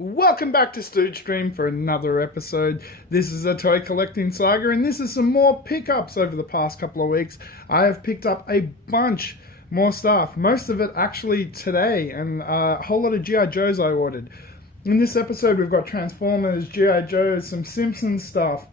Welcome back to Stooge Stream for another episode. This is a toy collecting saga, and this is some more pickups over the past couple of weeks. I have picked up a bunch more stuff, most of it actually today, and a whole lot of G.I. Joes I ordered. In this episode, we've got Transformers, G.I. Joes, some Simpsons stuff,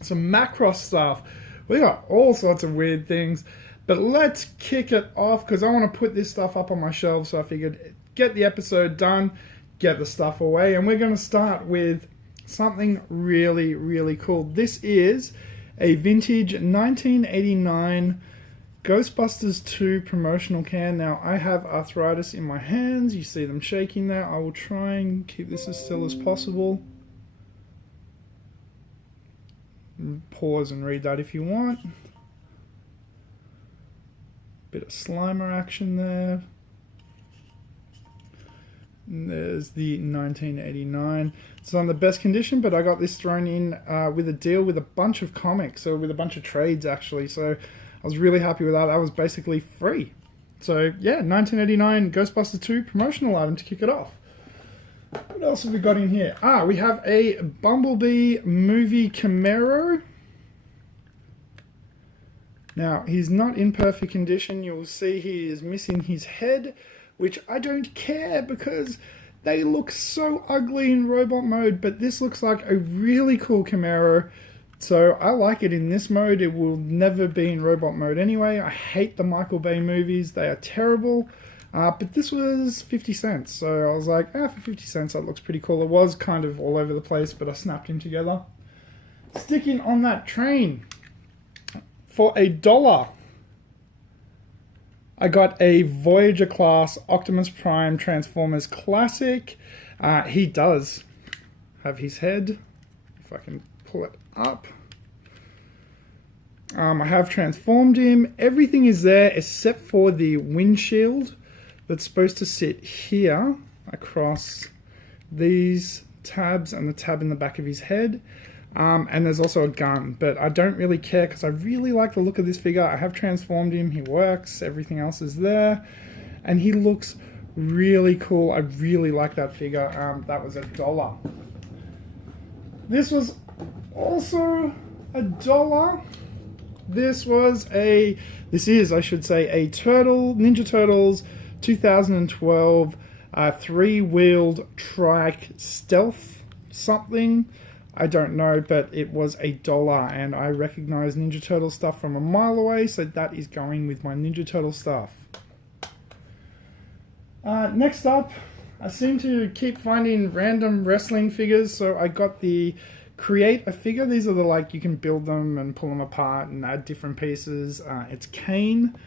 some Macross stuff. We got all sorts of weird things, but let's kick it off because I want to put this stuff up on my shelves, so I figured get the episode done, get the stuff away, and we're going to start with something really, really cool. This is a vintage 1989 Ghostbusters 2 promotional can. Now, I have arthritis in my hands. You see them shaking there. I will try and keep this as still as possible. Pause and read that if you want. Bit of Slimer action there. And there's the 1989. It's on the best condition, but I got this thrown in with a deal with a bunch of comics, or with a bunch of trades actually. So I was really happy with that. That was basically free. So yeah, 1989 Ghostbusters 2 promotional item to kick it off. What else have we got in here? We have a Bumblebee movie Camaro. Now, he's not in perfect condition. You'll see he is missing his head, which I don't care because they look so ugly in robot mode, but this looks like a really cool Camaro. So I like it in this mode. It will never be in robot mode anyway. I hate the Michael Bay movies. They are terrible. But this was 50 cents. So I was like, for 50 cents, that looks pretty cool. It was kind of all over the place, but I snapped him together. Sticking on that train, for $1, I got a Voyager class Optimus Prime Transformers Classic. He does have his head, if I can pull it up. I have transformed him. Everything is there except for the windshield that's supposed to sit here across these tabs and the tab in the back of his head. And there's also a gun, but I don't really care because I really like the look of this figure. I have transformed him, he works, everything else is there, and he looks really cool. I really like that figure. That was $1. This was also $1. This is, I should say, a Ninja Turtles 2012 three-wheeled trike stealth something. I don't know, but it was $1, and I recognize Ninja Turtle stuff from a mile away, so that is going with my Ninja Turtle stuff. Next up, I seem to keep finding random wrestling figures, so I got the Create a Figure. These are the, you can build them and pull them apart and add different pieces. It's Kane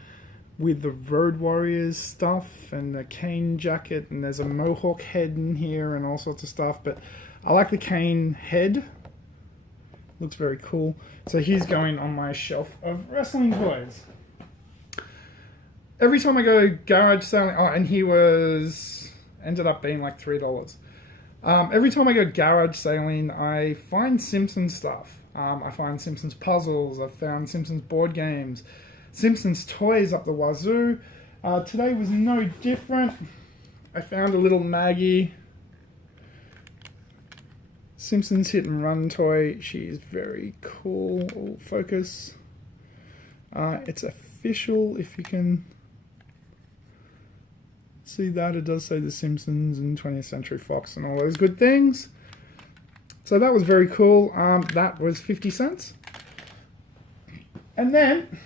with the Road Warriors stuff and the Kane jacket, and there's a Mohawk head in here and all sorts of stuff, but I like the Kane head. Looks very cool. So he's going on my shelf of wrestling toys. Every time I go garage selling, and he ended up being like $3. Every time I go garage sailing, I find Simpsons stuff. I find Simpsons puzzles. I've found Simpsons board games, Simpsons toys up the wazoo. Today was no different. I found a little Maggie Simpsons Hit and Run toy. She is very cool. Oh, focus. It's official, if you can see that. It does say The Simpsons and 20th Century Fox and all those good things. So that was very cool. That was 50 cents. And then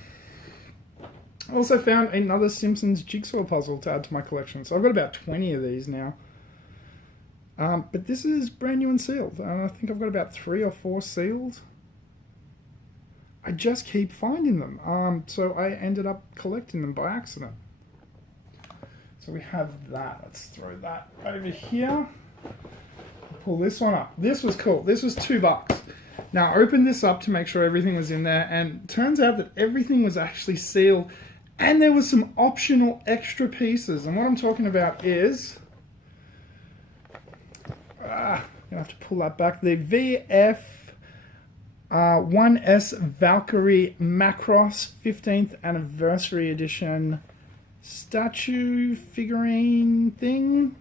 I also found another Simpsons jigsaw puzzle to add to my collection. So I've got about 20 of these now. But this is brand new and sealed. I think I've got about 3 or 4 sealed. I just keep finding them. So I ended up collecting them by accident. So we have that. Let's throw that over here. Pull this one up. This was cool. This was $2. Now I opened this up to make sure everything was in there, and it turns out that everything was actually sealed, and there was some optional extra pieces. And what I'm talking about is I'm going to have to pull that back. The VF 1S Valkyrie Macross 15th Anniversary Edition statue figurine thing.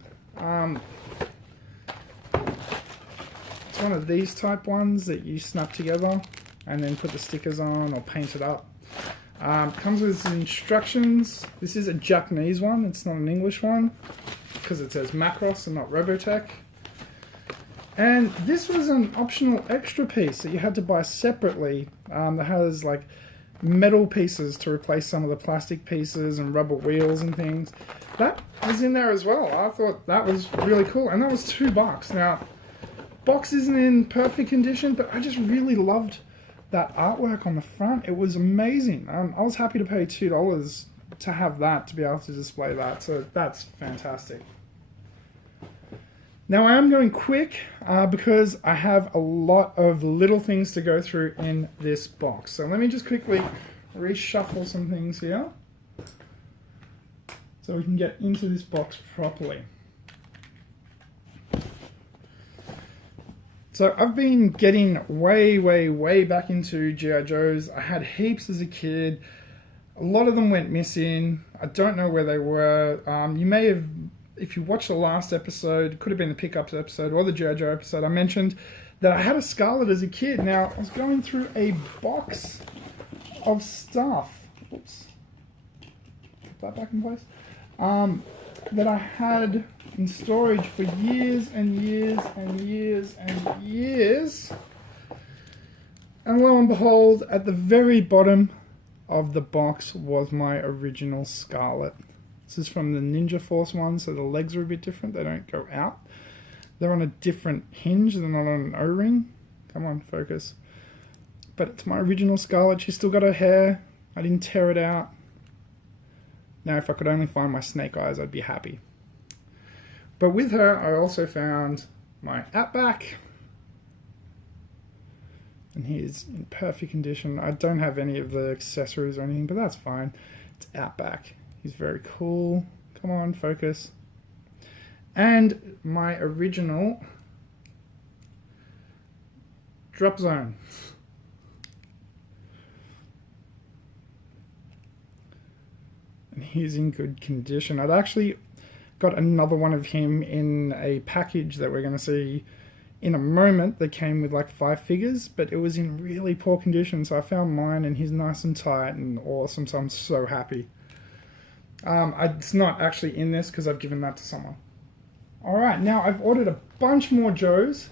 It's one of these type ones that you snap together and then put the stickers on or paint it up. Comes with some instructions. This is a Japanese one, it's not an English one, because it says Macross and not Robotech. And this was an optional extra piece that you had to buy separately, that has like metal pieces to replace some of the plastic pieces and rubber wheels and things. That was in there as well. I thought that was really cool, and that was $2. Now, box isn't in perfect condition, but I just really loved that artwork on the front. It was amazing. I was happy to pay $2 to have that, to be able to display that, so that's fantastic. Now I am going quick because I have a lot of little things to go through in this box. So let me just quickly reshuffle some things here so we can get into this box properly. So I've been getting way back into G.I. Joes. I had heaps as a kid. A lot of them went missing. I don't know where they were. You may have, if you watched the last episode, it could have been the Pickups episode or the G.I. Joe episode, I mentioned that I had a Scarlet as a kid. Now, I was going through a box of stuff. Oops. Put that back in place. That I had in storage for years and years and years and years. And lo and behold, at the very bottom of the box was my original Scarlet. This is from the Ninja Force one, so the legs are a bit different. They don't go out. They're on a different hinge. They're not on an O-ring. Come on, focus. But it's my original Scarlet. She's still got her hair. I didn't tear it out. Now, if I could only find my Snake Eyes, I'd be happy. But with her, I also found my Outback. And he is in perfect condition. I don't have any of the accessories or anything, but that's fine. It's Outback. He's very cool. Come on, focus. And my original Drop Zone. And he's in good condition. I'd actually got another one of him in a package that we're going to see in a moment that came with like 5 figures, but it was in really poor condition, so I found mine and he's nice and tight and awesome, so I'm so happy. It's not actually in this because I've given that to someone. Alright, now I've ordered a bunch more Joes.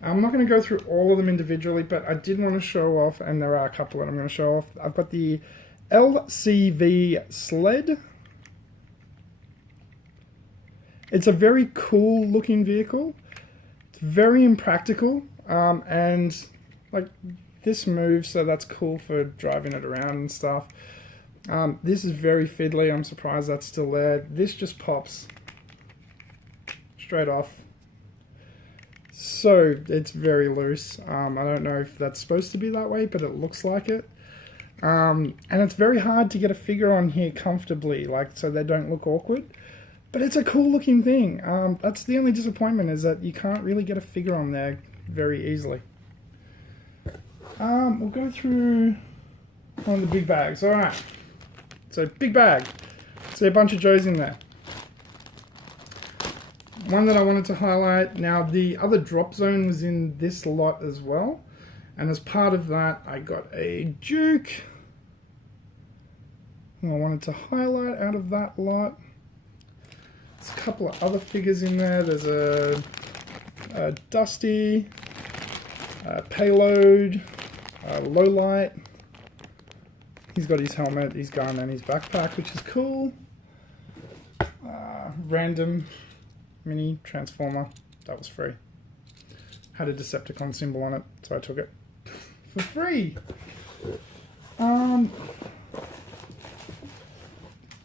I'm not going to go through all of them individually, but I did want to show off, and there are a couple that I'm going to show off. I've got the LCV sled. It's a very cool looking vehicle. It's very impractical, and like this moves, so that's cool for driving it around and stuff. This is very fiddly. I'm surprised that's still there. This just pops straight off. So it's very loose. I don't know if that's supposed to be that way, but it looks like it. And it's very hard to get a figure on here comfortably, like so they don't look awkward. But it's a cool looking thing. That's the only disappointment, is that you can't really get a figure on there very easily. We'll go through one of the big bags. Alright. So big bag. See a bunch of Joes in there. One that I wanted to highlight. Now the other Drop Zone was in this lot as well. And as part of that I got a Duke. And I wanted to highlight out of that lot. There's a couple of other figures in there. There's a Dusty, a Payload, a Lowlight. He's got his helmet, his gun, and his backpack, which is cool. Random mini Transformer. That was free. Had a Decepticon symbol on it, so I took it for free.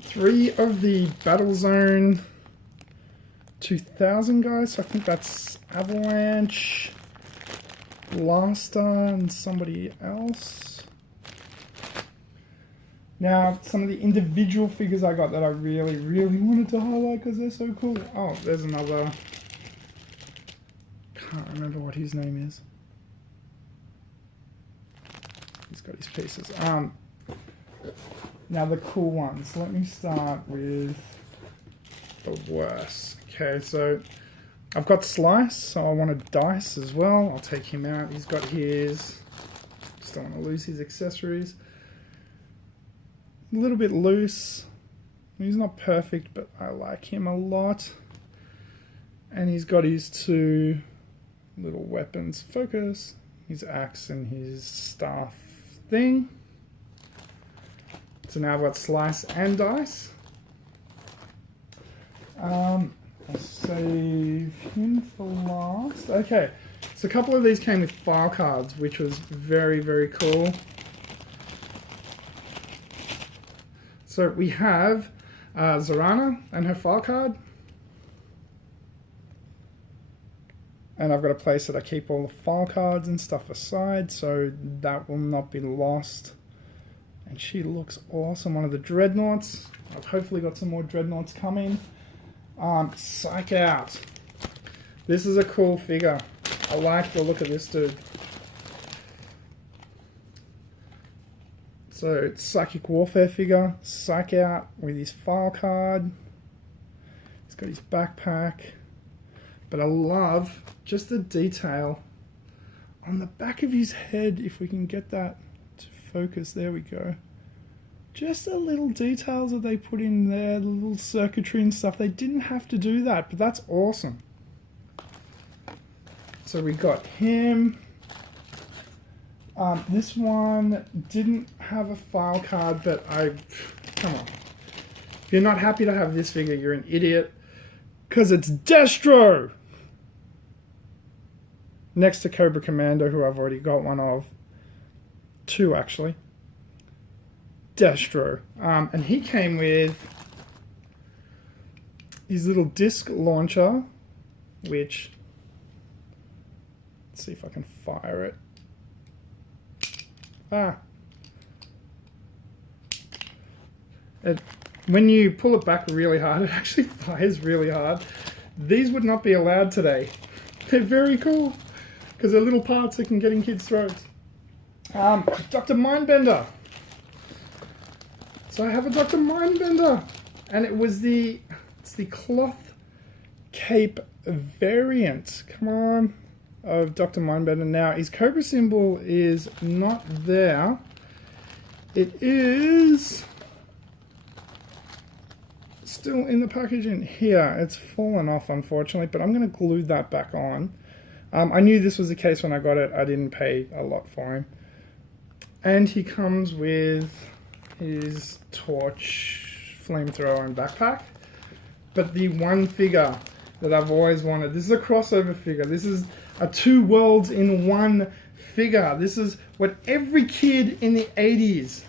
3 of the Battlezone 2000 guys. So I think that's Avalanche, Blaster, and somebody else. Now, some of the individual figures I got that I really wanted to highlight because they're so cool. Oh, there's another. Can't remember what his name is. He's got his pieces. Now the cool ones. Let me start with the worst. Okay, so I've got Slice, so I want a Dice as well. I'll take him out. He's got his... Just don't want to lose his accessories. A little bit loose. He's not perfect, but I like him a lot. And he's got his two little weapons. Focus. His axe and his staff thing. So now I've got Slice and Dice. I'll save him for last. Okay, so a couple of these came with file cards, which was very, very cool. So we have Zorana and her file card. And I've got a place that I keep all the file cards and stuff aside, so that will not be lost. And she looks awesome. One of the Dreadnoughts. I've hopefully got some more Dreadnoughts coming. Psych Out. This is a cool figure. I like the look of this dude. So it's Psychic Warfare figure. Psych Out with his file card. He's got his backpack. But I love just the detail on the back of his head. If we can get that to focus. There we go. Just the little details that they put in there, the little circuitry and stuff. They didn't have to do that, but that's awesome. So we got him. This one didn't have a file card, but come on. If you're not happy to have this figure, you're an idiot. Because it's Destro! Next to Cobra Commando, who I've already got one of. Two, actually. Destro. And he came with his little disc launcher, which, let's see if I can fire it. When you pull it back really hard, it actually fires really hard. These would not be allowed today. They're very cool, because they're little parts that can get in kids' throats. Dr. Mindbender. So I have a Dr. Mindbender, and it's the cloth cape variant, come on, of Dr. Mindbender. Now, his Cobra symbol is not there. It is still in the packaging here. It's fallen off, unfortunately, but I'm going to glue that back on. I knew this was the case when I got it. I didn't pay a lot for him. And he comes with his torch, flamethrower, and backpack. But the one figure that I've always wanted, this is a crossover figure. This is a two worlds in one figure. This is what every kid in the 80s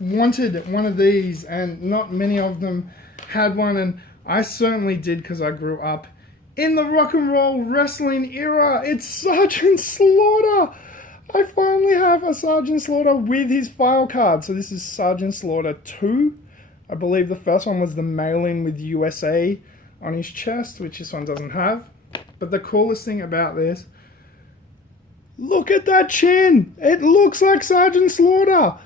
wanted, one of these, and not many of them had one, and I certainly did because I grew up in the rock and roll wrestling era. It's Sergeant Slaughter. I finally have a Sergeant Slaughter with his file card. So this is Sergeant Slaughter 2. I believe the first one was the mailing with USA on his chest, which this one doesn't have. But the coolest thing about this, look at that chin. It looks like Sergeant Slaughter.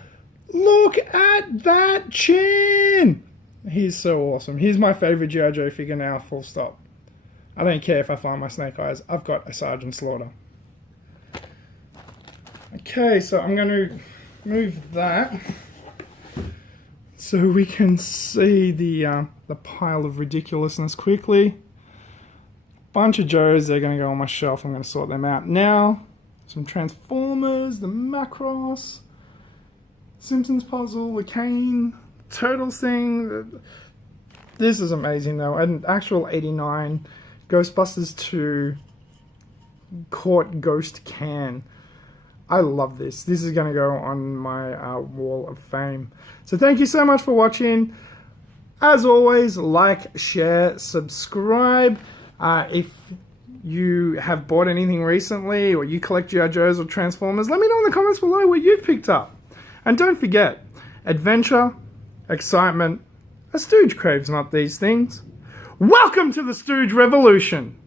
Look at that chin. He's so awesome. He's my favorite G.I. Joe figure now, full stop. I don't care if I find my Snake Eyes. I've got a Sergeant Slaughter. Okay, so I'm going to move that so we can see the pile of ridiculousness quickly. Bunch of Joes, they're going to go on my shelf. I'm going to sort them out now. Some Transformers, the Macross, Simpsons puzzle, the Kane, Turtles thing. This is amazing though. An actual 89 Ghostbusters 2 Court Ghost can. I love this. This is going to go on my wall of fame. So thank you so much for watching. As always, like, share, subscribe. If you have bought anything recently, or you collect G.I. Joes or Transformers, let me know in the comments below what you've picked up. And don't forget, adventure, excitement, a stooge craves not these things. Welcome to the Stooge Revolution!